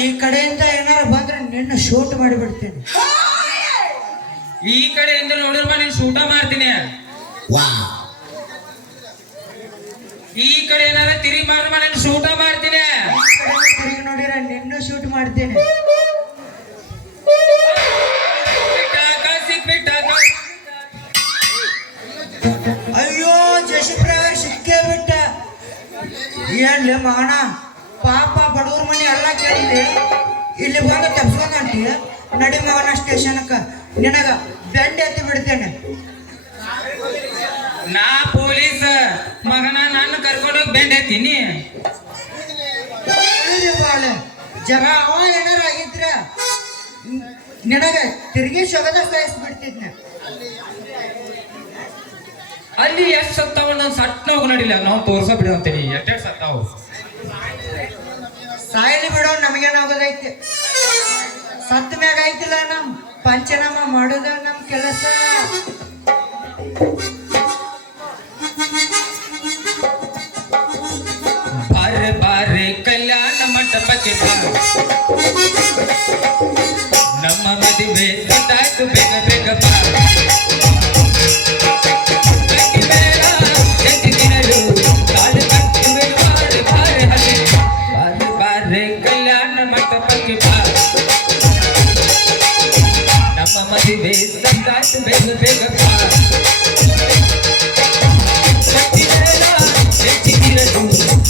ಈ ಕಡೆಯಿಂದ ಏನಾರ ಬಂದ್ರೆ ನಿನ್ನ ಶೂಟ್ ಮಾಡಿಬಿಡ್ತೇನೆ. ಈ ಕಡೆಯಿಂದ ನೋಡಿದ್ರೆ ನೀನು ಶೂಟ ಮಾಡ್ತೀನಿ. ಈ ಕಡೆ ಏನಾರ ತಿರುಗಿ ಮಾಡಿದ್ರೆ ನಾನು ಶೂಟ ಮಾಡ್ತೀನಿ. ತಿರುಗಿ ನೋಡಿರ ನಿನ್ನೂ ಶೂಟ್ ಮಾಡ್ತೇನೆ. ಅಯ್ಯೋ ಜಶಪ್ರಕಾಶ್ ಸಿಕ್ಕೇ ಬಿಟ್ಟ. ಏನ್ಲೆ ಮಗಣ, ಪಾಪ ಬಡವ್ರ ಮನೆ ಎಲ್ಲ ಕೇಳಿದೆ, ಇಲ್ಲಿ ಬಂದು ತಪ್ಸ್ಕೊಂಡಂಟಿ. ನಡಿ ಮಗನ ಸ್ಟೇಷನ್ಕ, ನಿನಗ ಬೆಂಡ್ ಎತ್ತಿ ಬಿಡ್ತೇನೆ. ನಾ ಪೊಲೀಸ್ ಮಗನ ನಾನು ಕರ್ಕೊಂಡೋಗಿ ಬೆಂಡ್ ಎತ್ತೀನಿ. ಬಾಳೆ ಜಗ ಅವ ಏನಾರ ಆಗಿದ್ರ ನಿನಗ ತಿರುಗಿ ಸೊಗದ ಸಾಯಿಸ್ಬಿಡ್ತಿದ್ನ. ಅಲ್ಲಿ ಎಷ್ಟು ಸತ್ತಾವ ನಾನು ಸಟ್ನ ಹೋಗಿ ನಡಿಲ್ಲ, ನಾವು ತೋರ್ಸ ಬಿಡ ಅಂತೀನಿ. ಎಷ್ಟೆಷ್ಟು ಸತ್ತಾವು ಸಾಯಲಿ ಬಿಡೋ, ನಮಗೇನಾಗೋದೈತಿ. ಸತ್ತ ಮ್ಯಾಗ ಐತಿಲ್ಲ ನಮ್ ಪಂಚನಾಮ ಮಾಡೋದ ನಮ್ ಕೆಲಸ. ಬಾರೆ ಬಾರೆ ಕಲ್ಯಾಣ ಮಂಟಪಕ್ಕೆ ನಮ್ಮ ಮದುವೆ ಸತ್ತಾಯ್ತು, ಬೇಗ ಬೇಗ ಬಾ. ಕಲ್ಯಾಣ ಮಂಟಪಕ್ಕೆ ಬಾ, ನಮ್ಮ ಮದುವೆ ಸತ್ತಾಯ್ತು, ಬೇಗ ಬೇಗ ಬಾ.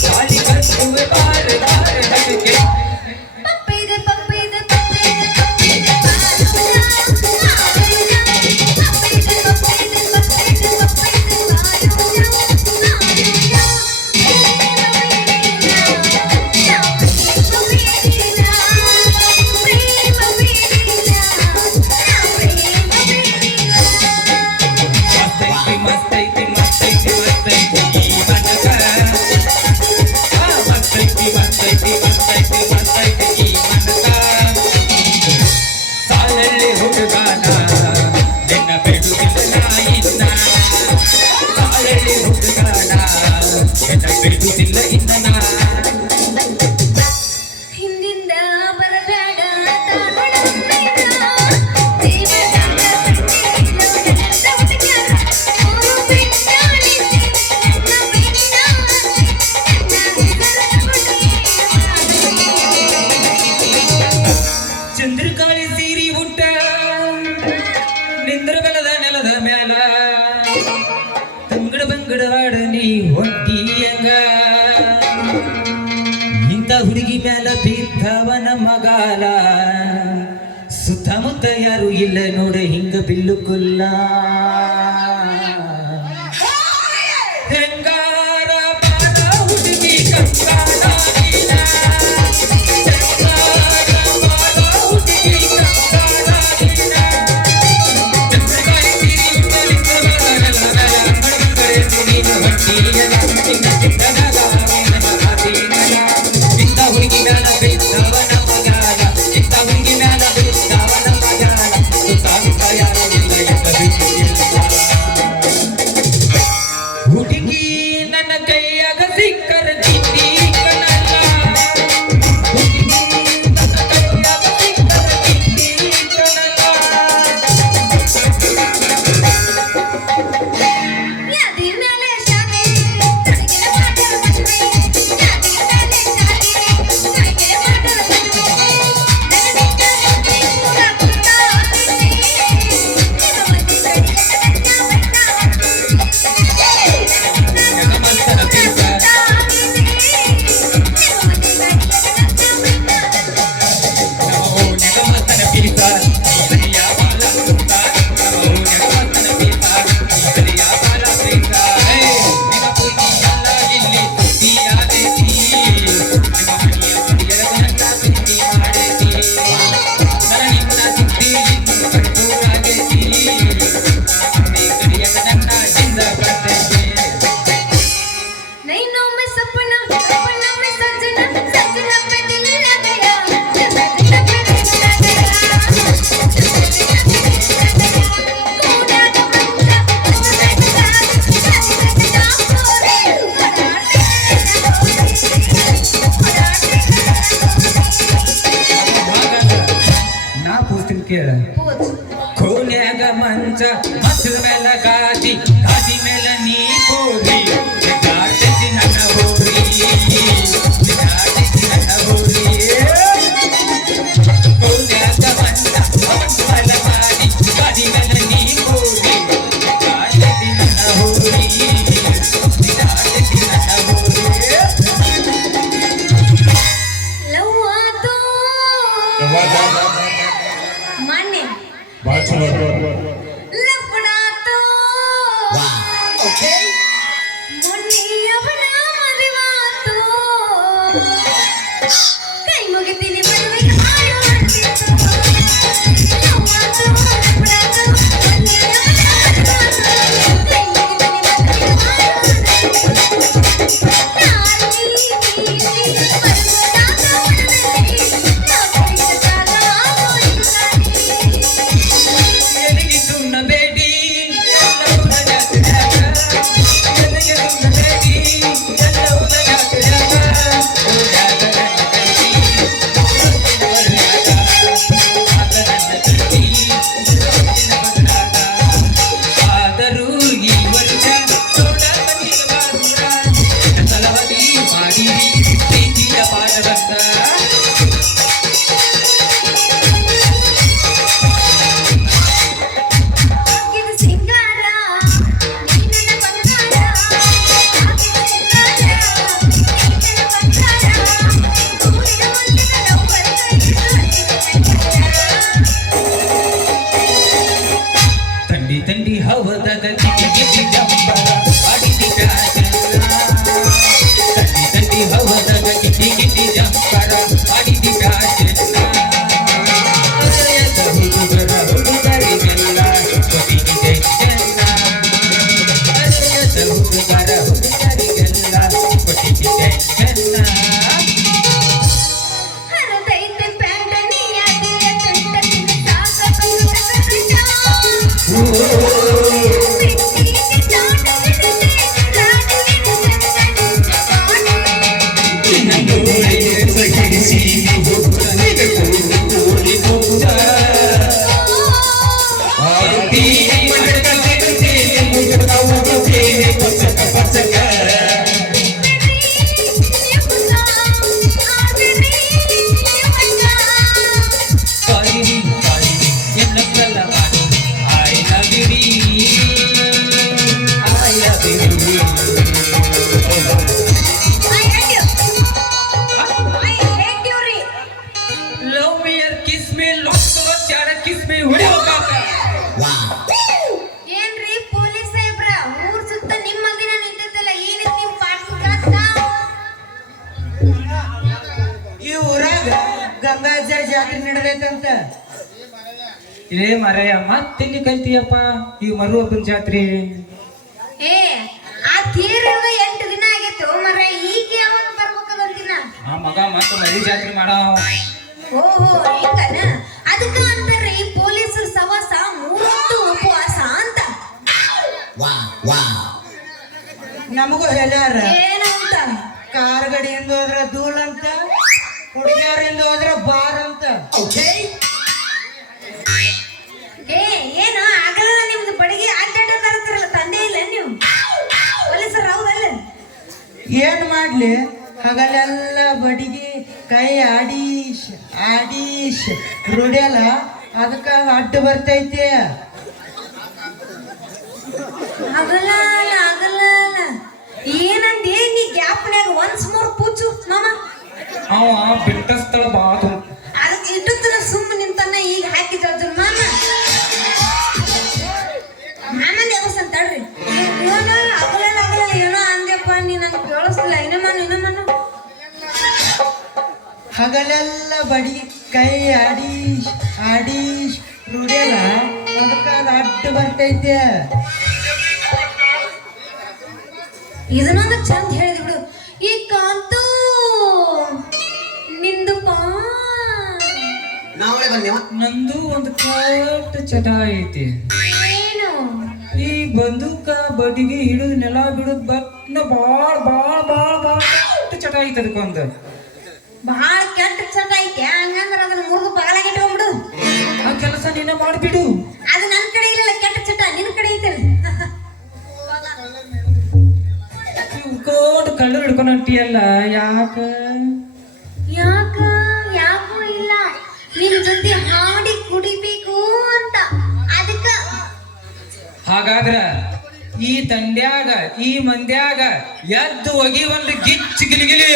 ತಾಳಿ ಕಟ್ಟುವೆ ಬಾರೆ ಬಾರೆ ಹದಕ್ಕೆ. ಬಿಡುವುದಿಲ್ಲ ಇನ್ನ ಹಿಂದಿಂದ ಬರಬೇಡ ಚಂದ್ರಕಾಳಿ ಸೀರಿ ಹುಟ್ಟ ನಿಂದ್ರ ಬೆಲದ ನೆಲದ ಮ್ಯಾಲ ತಂಗಡ ಬಂಗಡವಾಡ ನೀ ಹೊಂಟಿಯಂಗ. ಇಂಥ ಹುಡುಗಿ ಮ್ಯಾಲ ಬಿದ್ದವನ ಮಗಾಲ, ಸುತ್ತಮುತ್ತ ಯಾರು ಇಲ್ಲ ನೋಡ ಹಿಂಗ ಬಿಲ್ಲು ಕುಲ್ಲ. ಹೆಂಗಾರ ಬಾಳ ಹುಡುಗಿ ಕಂಗಾಲ ನೀನ, ಹೆಂಗಾರ ಬಾಳ ಹುಡುಗಿ ಕಂಗಾಲ ನೀನ. ಚಂದ್ರಕಾಳಿ ಸೀರಿ ಹುಟ್ಟ ನಿಂದ್ರ ಬೆಲದ ನೆಲದ ಮ್ಯಾಲ ನೀನು ಹೊಂಟಿಯಂಗ. ನಿನ್ನ ಚಿಕ್ಕದಾಗ ಇಂಥ ಹುಡುಗಿ ಮ್ಯಾಲ ಬಿದ್ದವನ ಮಗಾಲ, ಇಂಥ ಹುಡುಗಿ ಮ್ಯಾಲ ಬಿದ್ದವನ ಮಗಾಲ, ಸುತ್ತಮುತ್ತ ಯಾರು ಇಲ್ಲ ಎಂದ ಬಿಟ್ಟಿಲ್ಲ. ಹುಡುಗಿ ಮದುವೆ ಅವನ ಮದುವಾತು ಕೈ ಮುಗಿತೀನಿ ಮದುವೆಗೆ ಮಾಡು ಅಂತಿತ್ತು ನೋವಾತು ಬಿಡಾತು ಒಂದೇ ಅವನ ಮದುವಾತು ಕೈ ಮುಗಿತೀನಿ ಮದುವೆಗೆ ಮಾಡು ಅಂತಿತ್ತು ನಾಲಿ ನೀಲಿ ಬರುತ್ತಾಗ ಮನದಲ್ಲಿ ನಾ ಕುಡಿದಾಗ ಆಗೋಯ್ತಾನೆ ಎನಗೆ ಸುಣ್ಣಬೇಡಿ ಎಲ್ಲವೂ ಜಾತ್ರೆಯಾಗ ಎನಗೆ ಸುಣ್ಣಬೇಡಿ ಎಲ್ಲವೂ ಜಾತ್ರೆಯಾಗ ಓಡಾದ ನನ್ನ ಕೈತಿ ಆಗ ನನ್ನ ಕೈತಿ ಆದರೂ ಈ ವರ್ಷ ನೋಡಾದ ನೀಲವಾದ ಸಲವದಿ ಮಾಡಿ ಪ್ರೀತಿಯ ಪಾಠವಂತ ಆಗಿದ ಸಿಂಗಾರ ನೀನನ ಬಂಗಾರ ಆಗಿದ ಸಿಂಗಾರ ನೀನನ ಬಂಗಾರ ಕೂಡಿದ ಮುಂದಿನ ಲವ್ ತಂಡಿ ತಂಡಿ ಹವದಾಗ ಗಿಟಿ ಗಿಟಿ ಜಂಬರ ಅಡಿಸಿ ಪ್ಯಾಚನ ತಂಡಿ ತಂಡಿ ಹವದಾಗ ಗಿಟಿ ಗಿಟಿ ಜಂಬರ ಅಡಿಸಿ ಪ್ಯಾಚನ ಹೃದಯದ ಹುಡುಗರ ಹುಡುಗರಿಗೆಲ್ಲ ಕೊಟ್ಟಿಗೆ ಚೆನ್ನ ಹೃದಯದ ಹುಡುಗರ ಹುಡುಗರಿಗೆಲ್ಲ ಕೊಟ್ಟಿಗೆ ಚೆನ್ನ ಹರದೈತೆ ಪ್ಯಾಂಟ ನೀಯಾದಿಲ್ಲ ತುಂಟದಿಂದ ಸಾಕ ಬಿಟ್ಟಿಗೆ chaat ಹಿಡಿದೆ ರಾಡಿಗೆ Love me or kiss me, ಲೋಕದ ಚಾರ kiss me, ಹೊಡಿಯೋಕಾಕ. ಏನ್ರಿ ಪೊಲೀಸ್ ಸಾಹೇಬ್ರ ಊರ್ ಸುತ್ತ ನಿಮ್ಮ ಮಂದಿನ ನಿಂತಿದ್ದಲ್ಲ ಏನಕ್ಕೆ ನಿಮ್ ಪಾಠ ಈ ಊರಾಗ ಗಂಗಾಜ ಜಾತ್ರೆ ನಡೆದೈತಂತ ಏ ಮರಯ್ಯ ಮತ್ತೆಲ್ಲಿ ಕಲ್ತೀಯಪ್ಪ ಈ ಮರು ಒಬ್ಬನ ಜಾತ್ರೆ ಏ ಆ ತೀರಿದ 8 ದಿನ ಆಗೈತೆ ಮರ ಈಗ ಯಾವಾಗ ಬರ್ಬೇಕಂತಿನ ಆ ಮಗ ಮತ್ತೆ ಮರಿ ಜಾತ್ರೆ ಮಾಡಾವ ಓಹೋ ಹಿಂಗನ ಅದಕ್ಕ ಅಂತಾರ್ರಿ ಪೊಲೀಸರ ಸವಾಸ 3 ಹೊತ್ತು ಉಪವಾಸ ಅಂತ ನಮಗೂ ಹೇಳ್ಯಾರ ಏನು ಅಂತ ಕಾರ್ ಗಡಿಯಿಂದ ಹೋದ್ರ ಧೂಳ್ ಅಂತ ಹುಡುಗಿಯರಿಂದ ಹೋದ್ರ ಬಾರ್ ಅಂತ ಏ ಏನು ಆಗಲ್ಲ ನಿಮ್ದು ಬಡಿಗೆ ಅಡ್ಡಾಡ ತರ್ತಾರಲ್ಲ ತಂದೆ ಇಲ್ಲ ನೀವು ಪೊಲೀಸರು ಹೌದಲ್ಲ ಏನ್ ಮಾಡ್ಲಿ ಹಗಲೆಲ್ಲ ಬಡಿಗೆ ಕೈ ಆಡೀಶ್ ಆಡೀಶ್ ರುಡ್ಯಲ್ಲ ಅದಕ್ಕ ಅಡ್ಡ ಬರ್ತೈತೆ ಆಗಲ್ಲ ಆಗಲ್ಲ ಏನಂದೆ ನೀ ಗ್ಯಾಪ್ನ್ಯಾಗ ಒನ್ಸ್ ಮೋರ್ ಪೂಚು ಮಾಮ ಅವ ಬಿಟ್ಟ ಸ್ಥಳ ಬಾತು ಅದಕ್ಕೆ ಇಟ್ಟುತ್ತನ ಸುಮ್ಮ ನಿಂತನ್ನ ಈಗ ಹಾಕಿ ಜಜ್ಜು ಮಾಮ ಮಾಮಂದ ಯಾವಸ್ ಅಂತ ತಡ್ರಿ ಏನೋ ಆಗಲ್ಲ ಏನೋ ಅಂದೆಪ್ಪ ನೀ ನಂಗೆ ಕೇಳಿಸ್ತಿಲ್ಲ ಇನ್ನೊಮ್ಮನು ಹಗಲೆಲ್ಲ ಬಡಿಗೆ ಕೈ ಆಡೀಶ್ ಆಡೀಶ್ ರುಡ್ಯಲ್ಲ ಅದಕ್ಕ ಅದು ಅಡ್ಡ ಬರ್ತೈತೆ ಇದನ್ನೊಂದು ಚಂದ ಹೇಳಿದ್ ಬಿಡು ಈ ಕಾಂತು ನಿಂದು ಪಾ ನಂದು ಒಂದು ಕೆಟ್ಟ ಚಟ ಐತಿ ಏನು ಈ ಬಂದೂಕ ಬಡಿಗೆ ಹಿಡಿದು ನೆಲ ಬಿಡುದು ಬಟ್ನ ಬಾಳ್ ಕೆಟ್ಟ ಚಟ ಐತಿ ಅದಕ್ಕೊಂದು ಬಹಳ ಕೆಟ್ಟ ಚಟ ಐತೆ ಹಂಗಂದ್ರ ಅದನ್ನ ಮುರಿದು ಬಗಲಾಗ ಇಟ್ಕೊಂಡ್ಬಿಡು ಆ ಕೆಲಸ ನೀನೇ ಮಾಡಿಬಿಡು ಅದು ನನ್ನ ಕಡೆ ಇಲ್ಲ ಕೆಟ್ಟ ಚಟ ನಿನ್ನ ಕಡೆ ಐತಲ್ಲ ಕೋಡ್ ಕಳ್ಳು ಹಿಡ್ಕೊಂಡು ಹೊಂಟಿಯಲ್ಲ ಯಾಕ ಯಾಕೋ ಇಲ್ಲ ನಿನ್ ಜೊತೆ ಹಾಡಿ ಕುಡಿಬೇಕು ಅಂತ ಅದಕ್ಕ ಹಾಗಾದ್ರ ಈ ತಂಡ್ಯಾಗ ಈ ಮಂದ್ಯಾಗ ಎದ್ದು ಒಗಿ ಒಂದು ಗಿಚ್ಚು ಗಿಲಿಗಿಲಿ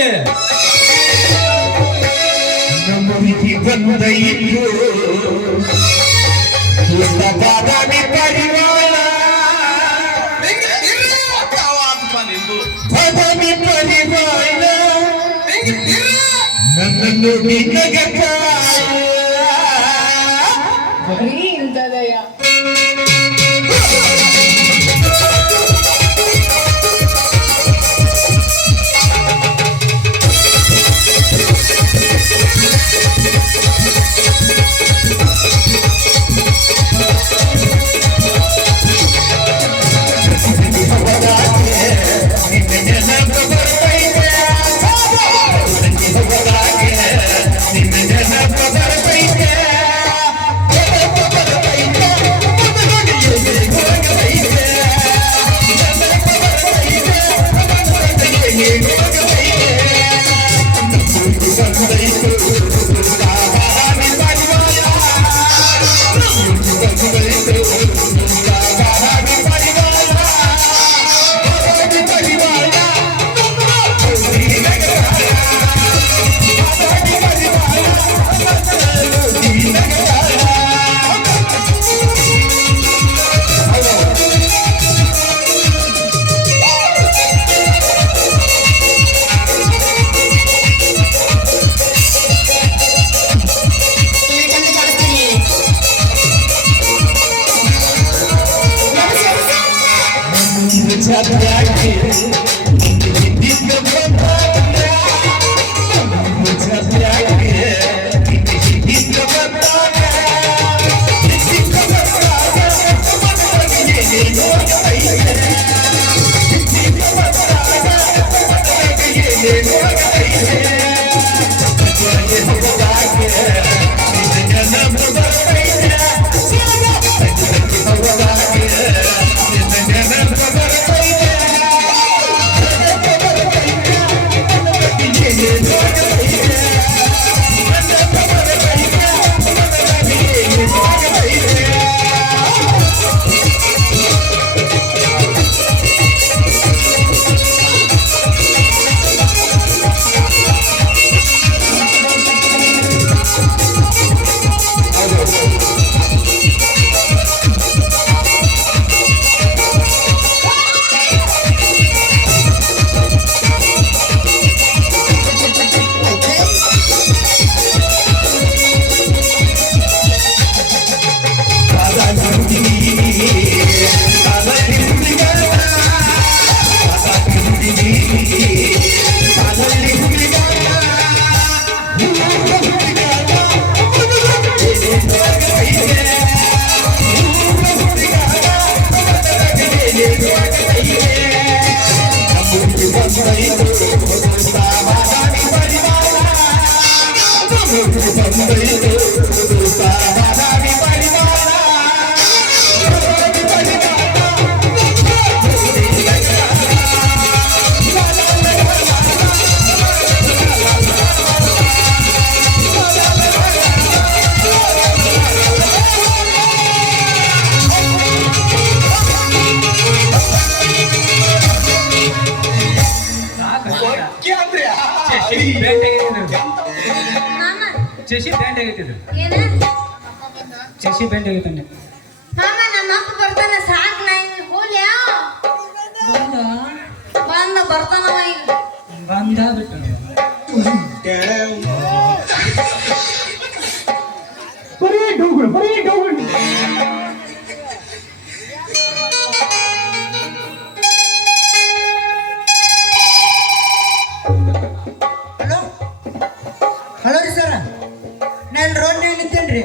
ನಮ್ಮನಿಗೆ ಬಂದ ಇದ್ದು ಬಾದಾಮಿ ಪರಿವಾರ ಭವಾನಿ ಪರಿವಾರ ನನ್ನನ್ನು ನಿನಗೆ ಬರೀ ಇಂಥದಯ್ಯ. ಶಶಿ ಬ್ಯಾಂಡ್ ಆಗೈತಿದ್ರು ಏನ ಶಶಿ ಬ್ಯಾಂಡ್ ಆಗೈತಂಡೆ ಮಾಮ ನಮ್ಮ ಅಪ್ಪ ಬರ್ತಾನ ಸಾಕ್ ನಾ ಈಗ ಹೋಗ್ಲ್ಯಾ ಬಂದ ಬರ್ತಾನವ ಈಗ ಬಂದ ಬಿಟ್ಟು ಹಲೋ ಹಲೋ ರೀ ಸರ ನಾನು ರೋಡ್ ನಿಂತೇನ್ರಿ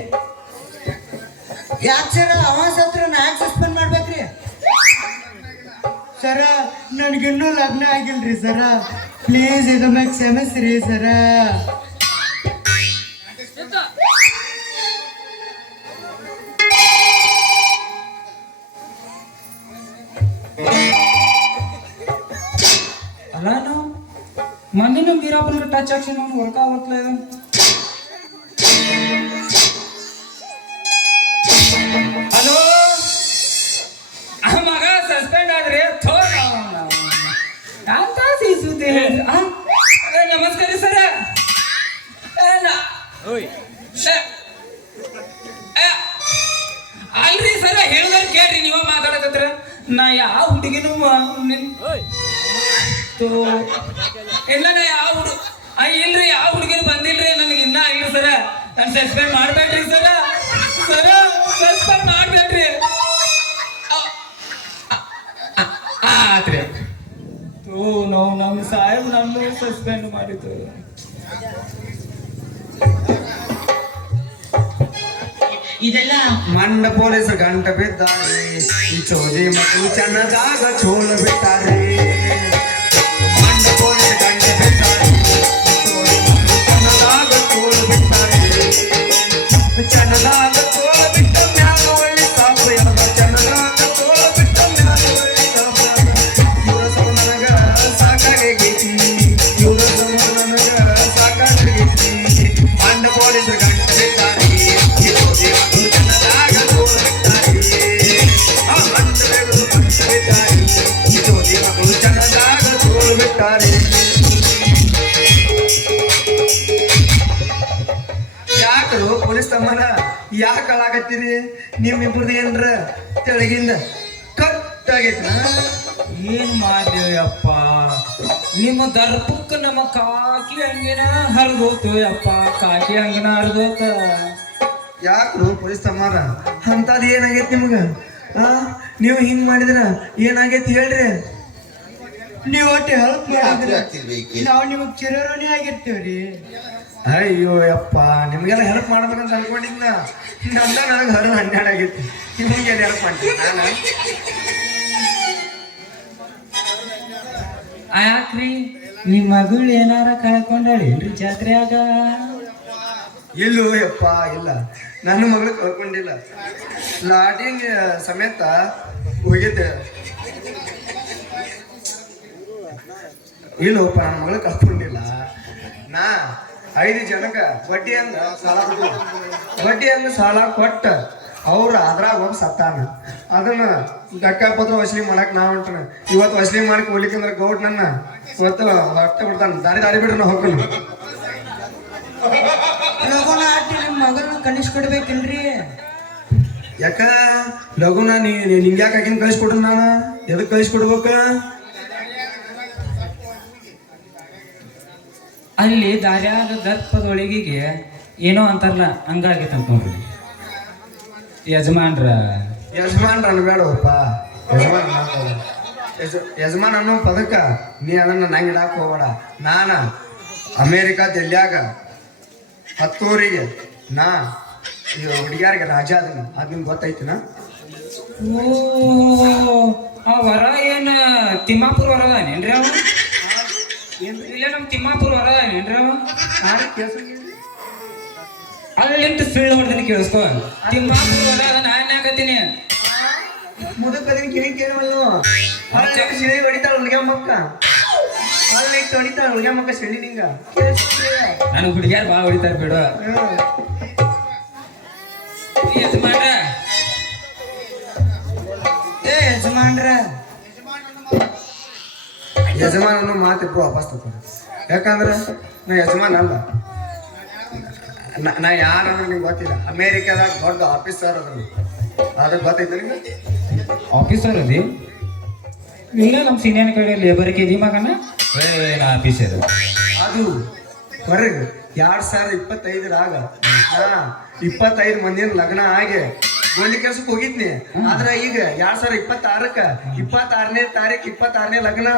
ಯಾಕೆ ಸರ ಅವಾನ್ಸ್ ಹತ್ರ ನಾ ಯಾಕೆ ಸಸ್ಪೆಂಡ್ ಮಾಡ್ಬೇಕ್ರಿ ಸರ ನನಗಿನ್ನೂ ಲಗ್ನ ಆಗಿಲ್ರಿ ಸರ ಪ್ಲೀಸ್ ಇದು ಮ್ಯಾಗ ಕ್ಷಮಿಸ್ರಿ ಸರ ಅಲ್ಲ ನಾವು ಮೊನ್ನೆ ನಮ್ಮ ವೀರಪ್ಪನ ಟಚ್ ಆಕ್ಷನ್ ಅವ್ನು ವರ್ಕಲ್ಲ ಇದು ಹಲೋ ಮಗ ಸಸ್ಪೆಂಡ್ ಆದ್ರೆ ಅಂತ ಸುದ್ದಿ ನಮಸ್ಕಾರ ಸರ ಅಲ್ರಿ ಸರ ಹೇಳಿದ್ರೆ ಕೇಳ್ರಿ ನೀವ ಮಾತಾಡಕತ್ರ ನಾ ಯಾವ ಹುಡುಗಿನೂ ತೋ ಇಲ್ಲ ಯಾವ ಹುಡುಗ ಇಲ್ರಿ ಯಾವ ಹುಡುಗಿನ ಬಂದಿಲ್ರಿ ನನಗೆ ಇನ್ನ ಇಲ್ಲ ಸರ ನಾನು ಸಸ್ಪೆಂಡ್ ಮಾಡ್ಬೇಡ್ರಿ ಸರ ಸಸ್ಪೆಂಡ್ ಮಾಡ್ಬೇಡ್ರಿ ಆತ್ರಿ ತೋ ನಾವು ನಮ್ಮ ಸಾಹೇಬ್ ನಮ್ಮ ಸಸ್ಪೆಂಡ್ ಮಾಡಿದ್ದು ಇದೆಲ್ಲ ಮಂಡ ಪೊಲೀಸ್ ಗಂಟ ಬಿದ್ದಾರೆ ಈ ಚೋದಿ ಮಕ್ಕಳು ಚೆನ್ನದಾಗ ಚೋಳ ಬಿಟ್ಟಾರೆ ಮಂಡ ಪೊಲೀಸ್ ಗಂಟ ಬಿದ್ದಾರೆ ಚೋದಿ ಮಕ್ಕಳು ಚೆನ್ನದಾಗ ಚೋಳ ಬಿಟ್ಟಾರೆ ಚೆನ್ನದಾಗ ಚೋಳ ಬಿಟ್ಟ ಮ್ಯಾಲ ಒಳ್ಳೆ ಸಾಪ ಯಾಗ ಚೆನ್ನದಾಗ ಚೋಳ ಬಿಟ್ಟ ಮ್ಯಾಲ ಒಳ್ಳೆ ಸಾಪ ಇವರ ಸಮ ನನಗ ಸಾಕಾಗೈತಿ ಇವರ ಸಮ ನನಗ ಸಾಕಾಗೈತಿ ಮಂಡ ಪೊಲೀಸ್ ಗಂಟ ಬಿಟ್ಟಾರೆ ಯಾಕರು ಪೊಲೀಸ್ ತಮ್ಮನ ಯಾಕೆ ಹಾಳಾಗತ್ತೀರಿ ನಿಮ್ಮಿಬ್ರದ್ದು ಏನ್ರ ತೆಳಗಿಂದ ಕಟ್ ಆಗೈತ ಏನ್ ಮಾಡ್ದೇವಪ್ಪ ನಿಮ್ಮ ದರ್ಪಕ್ಕೆ ನಮ್ಮ ಕಾಕಿ ಹಂಗಿನ ಹರಿದೋತು ಯಪ್ಪ ಕಾಕಿ ಹಂಗಿನ ಹರಿದೋತ ಯಾಕರು ಪೊಲೀಸ್ ತಮ್ಮರ ಅಂತದ್ ಏನಾಗೈತಿ ನಿಮ್ಗ ನೀವು ಹಿಂಗ್ ಮಾಡಿದ್ರ ಏನಾಗೈತಿ ಹೇಳ್ರಿ ನೀವು ಒಟ್ಟು ಹೆಲ್ಪ್ ಮಾಡಿದ್ರೆ ನಾವು ನಿಮಗೆ ಚಿರಋಣಿ ಆಗಿರ್ತೀವ್ರಿ. ಅಯ್ಯೋ ಯಪ್ಪ ನಿಮ್ಗೆಲ್ಲ ಹೆಲ್ಪ್ ಮಾಡ್ಬೇಕಂತ ಅನ್ಕೊಂಡಿದ್ನ ನನಗೆ ಹರ 12 ಆಗೈತಿ ನಿಮ್ಗೆ ಹೆಲ್ಪ್ ಮಾಡ್ತೀನಿ ನಾನು ಯಾಕ್ರಿ ನಿಮ್ಮ ಮಗಳು ಏನಾರ ಕಳ್ಕೊಂಡಾಳಿ ಏನ್ರಿ ಜಾತ್ರೆಯಾಗ ಇಲ್ಲೋ ಯಪ್ಪ ಇಲ್ಲ ನನ್ನ ಮಗಳು ಕಳ್ಕೊಂಡಿಲ್ಲ ಲಾಟಿಂಗ್ ಸಮೇತ ಹೋಗಿದ್ದೆ ಇಲ್ಲೋಪ್ಪ ನನ್ನ ಮಗಳು ಕಳ್ಕೊಂಡಿಲ್ಲ ನಾ 5 ಜನಕ್ಕ ಬಡ್ಡಿ ಹಂಗ ಸಾಲ ಕೊಟ್ಟ ಅವ್ರ ಅದ್ರಾಗ ಒಂದು ಸತ್ತಾನ ಅದನ್ನ ಲೆಕ್ಕಪತ್ರ ವಸೂಲಿ ಮಾಡಕ್ ನಾ ಹೊಂಟನ ಇವತ್ತು ವಸೂಲಿ ಮಾಡಕ್ ಹೋಗ್ಲಿಕ್ಕಂದ್ರ ಗೌಡ್ ನನ್ನ ಇವತ್ತು ಹೊಟ್ಟೆ ಬಿಡ್ತಾನ ದಾರಿ ಬಿಡ್ರಿ ನಾ ಹೋಗ್ತಾನ ಲಗುನ ಆಟಿ ನಿಮ್ಮ ಮಗಳನ್ನ ಕಲಿಸ್ಕೊಡ್ಬೇಕಿಲ್ರಿ. ಯಾಕ ಲಗುನ ನಿಂಗೆ ಯಾಕೆ ಆಕಿನ ಕಳಿಸ್ಕೊಡ್ರಿ ನಾನು ಎದಕ್ಕೆ ಕಳಿಸ್ಕೊಡ್ಬೇಕ ಅಲ್ಲಿ ದಾರ್ಯಾಗ ದರ್ಪದೊಳಗಿಗೆ ಏನೋ ಅಂತಾರಲ್ಲ ಹಂಗಾಗೈತೆ ಅಂತ ನೋಡ್ರಿ ಯಜಮಾನ್ರ ಅನ್ಬೇಡಪ್ಪ ಯಜಮಾನ್ ಅನ್ನೋ ಪದಕ್ಕ ನೀ ಅದನ್ನ ನಂಗೆ ಇಡಾಕ್ ಹೋಗ್ಬೇಡ ನಾನ ಅಮೇರಿಕಾ ಡೆಲ್ಲಿಯಾಗ 10 ನಾ ಈ ಹುಡುಗಿಯಾರಿಗೆ ರಾಜ ಅದನ್ನ ಅದ್ ನಿಮ್ಗೆ ಗೊತ್ತೈತಿನ ಓ ಆ ವರ ಏನ ತಿಮ್ಮಾಪುರ ವರ ಅದೇನ್ರಿ ಅವ ಇಲ್ಲ ನಮ್ ತಿಮ್ಮಾಪುರ ವರ ಅದೇನ್ರಿ ಅವ ಅಲ್ಲಿಂತ ಸುಳ್ಳು ಹೊಡೆದನ ಕೇಳಿಸ್ಕೊ ತಿಮ್ಮಾಪುರ ವರ ಅದ ನಾನು ಹಾಕತ್ತೀನಿ ಮುದಕದಿನ ಕೇಳವಲ್ಲು ಸಿಳಿ ಹೊಡಿತಾಳ ಹುಡುಗ ಮಕ್ಕ ಅಲ್ಲಿ ಹೊಡಿತಾಳ ಹುಡುಗ ಮಕ್ಕ ಸಿಳಿ ನಿಂಗ ನಾನು ಹುಡುಗಿಯಾರು ಬಾ ಹೊಡಿತಾರ ಬಿಡು ಯಜಮಾನ್ರ ಯಜಮಾನ ಅನ್ನೋ ಮಾತಿಬ್ರು ವಾಪಸ್ ತಗೊಂಡು ಯಾಕಂದ್ರೆ ನಾ ಯಜಮಾನ ಅಲ್ಲ ನಾ ಯಾರಂದ್ರೆ ನಿಂಗೆ ಗೊತ್ತಿಲ್ಲ ಅಮೇರಿಕಾದಾಗ ದೊಡ್ಡ ಆಫೀಸರ್ ಅದ್ರ ಗೊತ್ತೈತೆ ನಿಂಗೆ ಆಫೀಸರ್ ಅದಿ ಇಲ್ಲ ನಮ್ಮ ಸೀನಿಯರ್ ಕಡೆ ಲೇಬರ್ ಕೆಜಿ ಮಗನ ಏನ ಆಫೀಸರ್ ಅದು ಹೊರಗೆ 2025 25 ಮಂದಿನ ಲಗ್ನ ಆಗಿ ಗೋಲಿ ಕೆಲ್ಸಕ್ಕೆ ಹೋಗಿದ್ನಿ ಆದ್ರ ಈಗ 2026ಕ್ಕ 26ನೇ ತಾರೀಕು 26ನೇ ಲಗ್ನ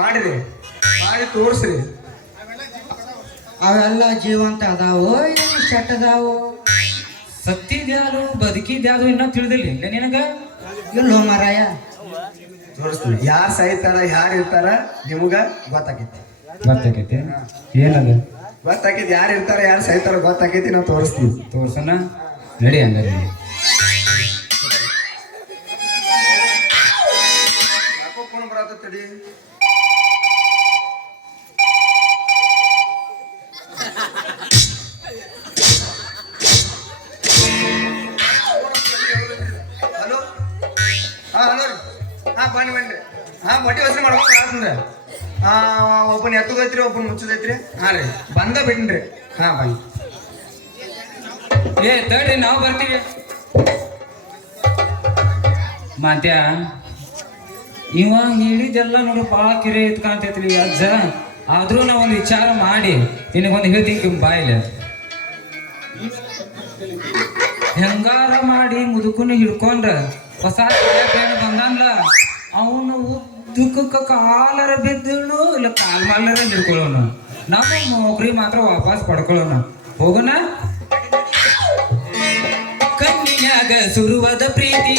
ಮಾಡಿರಿ ಮಾಡಿ ತೋರ್ಸ್ರಿ ಅವೆಲ್ಲ ಜೀವಂತ ಅದಾವು ಏನು ಶಟ್ ಅದಾವು ಸತ್ತಿದ್ಯಾರು ಬದುಕಿದ್ಯಾರು ಇನ್ನೂ ತಿಳಿದಿಲ್ಲ ಇಲ್ಲ ನಿನಗ ಇಲ್ಲೋ ಮಾರಾಯ ತೋರಿಸ್ತೀನಿ ಯಾರು ಸಾಯ್ತಾರ ಯಾರು ಇರ್ತಾರ ನಿಮಗ ಗೊತ್ತಾಕೈತಿ ಗೊತ್ತಾಕೈತಿ ಏನದ ಗೊತ್ತಾಕೈತಿ ಯಾರು ಇರ್ತಾರ ಯಾರು ಸಾಯ್ತಾರ ಗೊತ್ತಾಕೈತಿ ನಾವು ತೋರಿಸ್ತೀವಿ ತೋರ್ಸನ ನಡಿ ಹಂಗಾರೆ ಯಾಕೋ ಫೋನ್ ಬರತ್ತಡಿ ಹಲೋ ಹಲೋ ಬನ್ನಿ ಬಟ್ಟಿ ವಸೂಲಿ ಮಾಡ್ಕೊಂಡು ಒಬ್ಬನ ಎತ್ತದೈತ್ರಿ ಒಬ್ಬನ ಮುಚ್ಚದೈತ್ರಿ ರೀ ಬಂದ ಬಿಟ್ಟಿನ್ರಿ ಬನ್ನಿ ಏ ತಡ್ರಿ ನಾವು ಬರ್ತೀವಿ ಮಾತ್ಯ ಇವ ಹೇಳಿದೆಲ್ಲ ನೋಡು ಭಾಳ ಕಿರೆ ಎತ್ಕಾಂತೈತ್ರಿ ಅಜ್ಜ. ಆದ್ರೂ ನಾ ಒಂದು ವಿಚಾರ ಮಾಡಿ ನಿನಗೊಂದು ಹೇಳ್ತೀನಿ ಬಾಯಿಲೆ. ಹೆಂಗಾರ ಮಾಡಿ ಮುದುಕನ ಹಿಡ್ಕೊಂಡ್ರ ಹೊಸ ಏನು ಬಂದಲ್ಲ ಅವನು ಉದ್ದಕ್ಕ ಕಾಲರ ಬಿದ್ದನು ಇಲ್ಲ ಕಾಲ್ ಮಾಲರ ಹಿಡ್ಕೊಳ್ಳೋಣ. ನಮ್ಮ ನೌಕರಿ ಮಾತ್ರ ವಾಪಸ್ ಪಡ್ಕೊಳ್ಳೋಣ. ಹೋಗೋಣ. ಕಣ್ಣಿನ್ಯಾಗ ಸುರುವದ ಪ್ರೀತಿ